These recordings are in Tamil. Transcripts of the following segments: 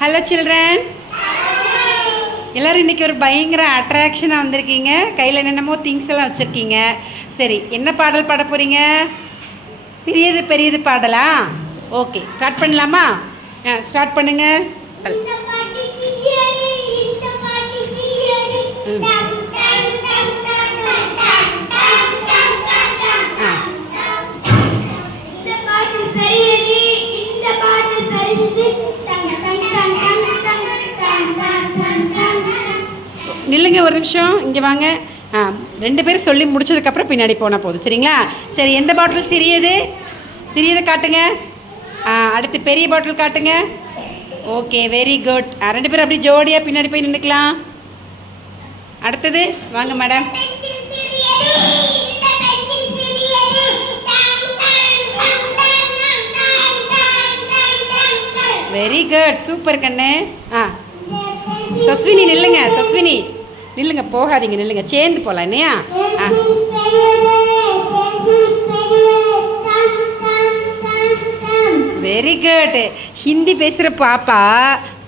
ஹலோ சில்ட்ரன், எல்லோரும் இன்றைக்கி ஒரு பயங்கர அட்ராக்ஷனாக வந்திருக்கீங்க. கையில் என்னென்னமோ திங்ஸ் எல்லாம் வச்சுருக்கீங்க. சரி, என்ன பாடல் பாட போகிறீங்க? சிறியது பெரியது பாடலா? ஓகே, ஸ்டார்ட் பண்ணலாமா? ஸ்டார்ட் பண்ணுங்க. நில்லுங்க ஒரு நிமிஷம், இங்கே வாங்க. ரெண்டு பேரும் சொல்லி முடிச்சதுக்கப்புறம் பின்னாடி போனால் போதும், சரிங்களா? சரி, எந்த பாட்டில் சிறியது? சிறியதை காட்டுங்க. அடுத்து பெரிய பாட்டில் காட்டுங்க. Okay, very good. ரெண்டு பேரும் அப்படி ஜோடியாக பின்னாடி போய் நின்றுக்கலாம். அடுத்தது வாங்க மேடம். வெரி குட், சூப்பர் கண்ணு. சஸ்வினி நில்லுங்க, சஸ்வினி நில்லுங்க, போகாதீங்க, நில்லுங்க, சேர்ந்து போகலாம் இல்லையா? Very good. ஹிந்தி பேசுகிற பாப்பா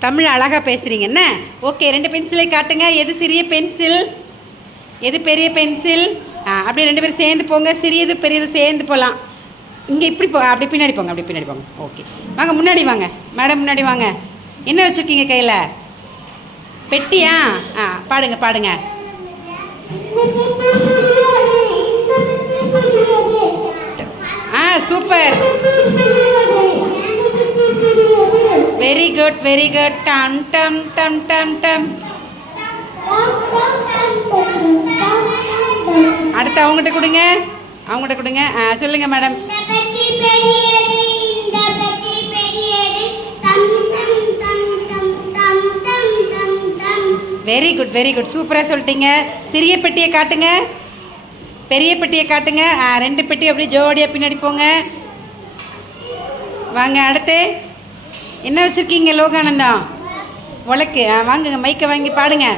தமிழ் அழகாக பேசுகிறீங்க என்ன? ஓகே, ரெண்டு பென்சிலை காட்டுங்க. எது சிறிய பென்சில், எது பெரிய பென்சில்? அப்படியே ரெண்டு பேரும் சேர்ந்து போங்க. சிறியது பெரியது சேர்ந்து போகலாம். இங்கே இப்படி அப்படி பின்னாடி போங்க, அப்படி பின்னாடி போங்க. ஓகே, வாங்க முன்னாடி வாங்க மேடம், முன்னாடி வாங்க. என்ன வச்சுருக்கீங்க கையில்? பெட்டியா? பாடுங்க பாடுங்க. Super, very good, very good. டம் டம் டம் டம் டம். அடுத்து அவங்ககிட்ட கொடுங்க, அவங்ககிட்ட கொடுங்க. சொல்லுங்க madam. Very good, very good, சூப்பராக சொல்லிட்டீங்க. சிறிய பெட்டியை காட்டுங்க, பெரிய பெட்டியை காட்டுங்க. ரெண்டு பெட்டி அப்படியே ஜோடியாக பின்னாடி போங்க. வாங்க, அடுத்து என்ன வச்சுருக்கீங்க லோகானந்தம்? உலக்கு. வாங்குங்க, மைக்கை வாங்கி பாடுங்க.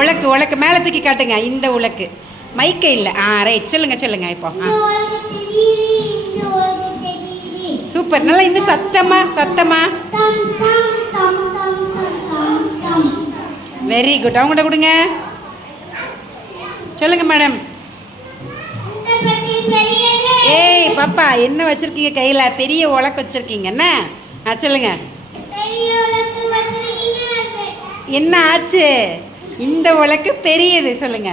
உலக்கு, உலக்கு மேலே தூக்கி காட்டுங்க. இந்த உலக்கு, மைக்கை இல்லை. ரைட், சொல்லுங்க சொல்லுங்க. இப்போ சூப்பர், நல்லா இன்னும் சத்தமா சத்தமா. வெரி குட், அவங்கள்ட்ட கொடுங்க. சொல்லுங்க மேடம். ஏய் பாப்பா, என்ன வச்சிருக்கீங்க கையில்? பெரிய உலக்கு வச்சிருக்கீங்க என்ன? சொல்லுங்க, என்ன ஆச்சு? இந்த உலக்கு பெரியது, சொல்லுங்க.